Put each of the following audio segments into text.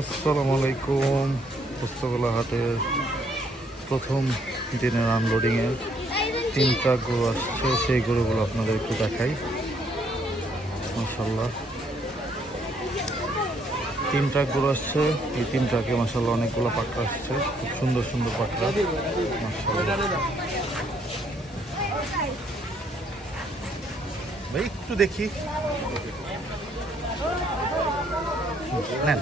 আসসালামু আলাইকুম। পোস্তগোলা হাটের প্রথম দিনের আনলোডিংয়ে 3 ট্রাক গরু আসছে, সেই গরুগুলো আপনাদের একটু দেখাই। মাশাআল্লাহ 3 ট্রাক গরু আসছে। এই 3 ট্রাকে মাশাআল্লাহ অনেকগুলো পাকড়া আসছে, খুব সুন্দর সুন্দর পাকড়া মাশাআল্লাহ। ভাই একটু দেখি নেন।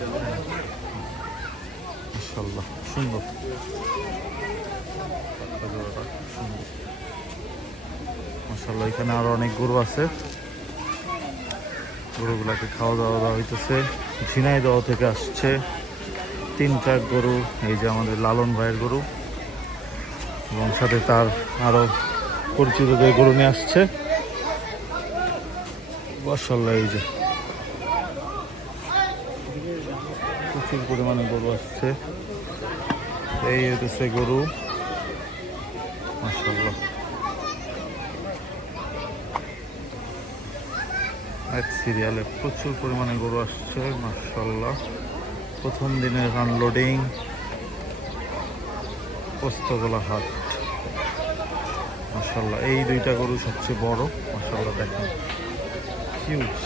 মাশাআল্লাহ সুন্দর মাশাআল্লাহ। এখানে আরো অনেক গরু আছে, গরুগুলাকে খাওয়া দাওয়া দেওয়া হইতেছে। ঝিনাইদহ থেকে আসছে 3 ট্রাক গরু। এই যে আমাদের লালন ভাইয়ের গরু এবং সাথে তার আরো পরিচিতদের গরু নিয়ে আসছে মাশাআল্লাহ। এই যে প্রচুর পরিমাণে গরু আসছে। এই হচ্ছে গরু মাশাআল্লাহ। এক সিরিয়ালে প্রচুর পরিমাণে গরু আসছে মাশাআল্লাহ। প্রথম দিনের আনলোডিং পোস্তগোলা হাট মাশাআল্লাহ। এই 2টা গরু সবচেয়ে বড় মাশাআল্লাহ, দেখেন হিউজ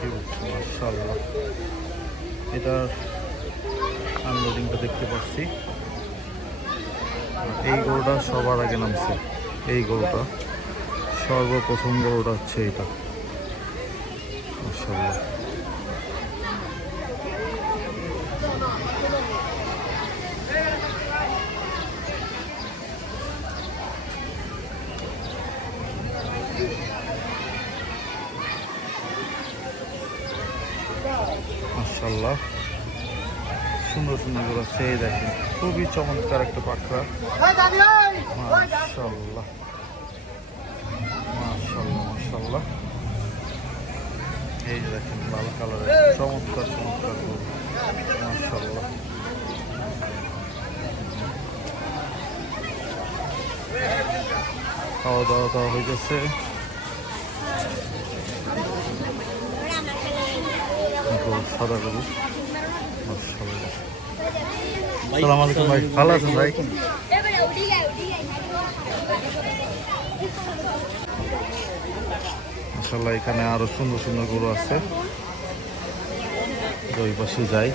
হিউজ মাশাআল্লাহ। এটার আনলোডিংটা দেখতে পাচ্ছি। এই গরুটা সবার আগে নামছে, এই গরুটা সর্বপ্রথম গরুটা হচ্ছে এটা মাশাআল্লাহ। মাশাআল্লাহ সুন্দর সুন্দর গরু আছে। এই দেখেন খুবই চমৎকার একটা পাকড়া মাশাআল্লাহ মাশাআল্লাহ মাশাআল্লাহ। এই যে দেখেন লাল কালারের চমৎকার চমৎকার গরু মাশাআল্লাহ। খাওয়া দাওয়া দেওয়া হয়ে গেছে। সাদা গরু মাশাআল্লাহ। আসসালামু আলাইকুম ভাই, ভালো আছেন ভাই? মাশাআল্লাহ এখানে আরো সুন্দর সুন্দর গরু আছে। ওই পাশে যাই,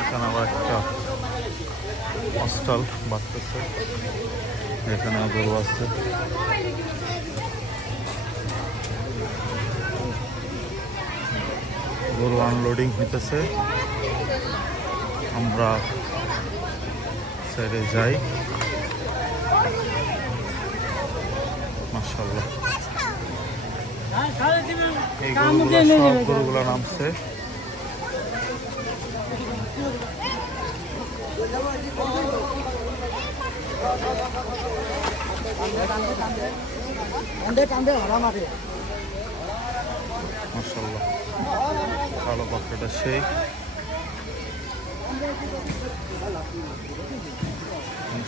এখানে আবার একটা হস্টাল বাড়তেছে, এখানে গরু আছে। গরু আনলোডিং হইতেছে, আমরা সাইডে যাই মাশাআল্লাহ। এই গরুগুলো সব গরুগুলো নামছে। মাশাআল্লাহ কালো পাকড়াটা সেই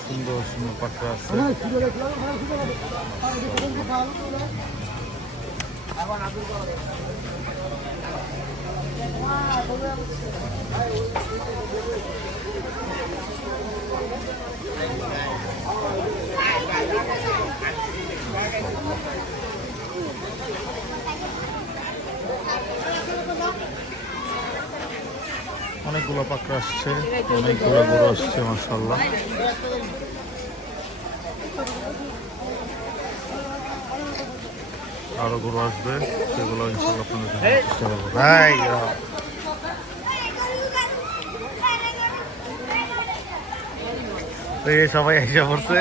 সুন্দর সুন্দর পাকড়া আছে। অনেকগুলো পাকড়া আসছে, অনেকগুলো গরু আসছে মাশাআল্লাহ। আরো গরু আসবে, সেগুলো ইনশাআল্লাহ আপনাদের চেষ্টা করবো। ভাই সবাই এসে পড়ছে।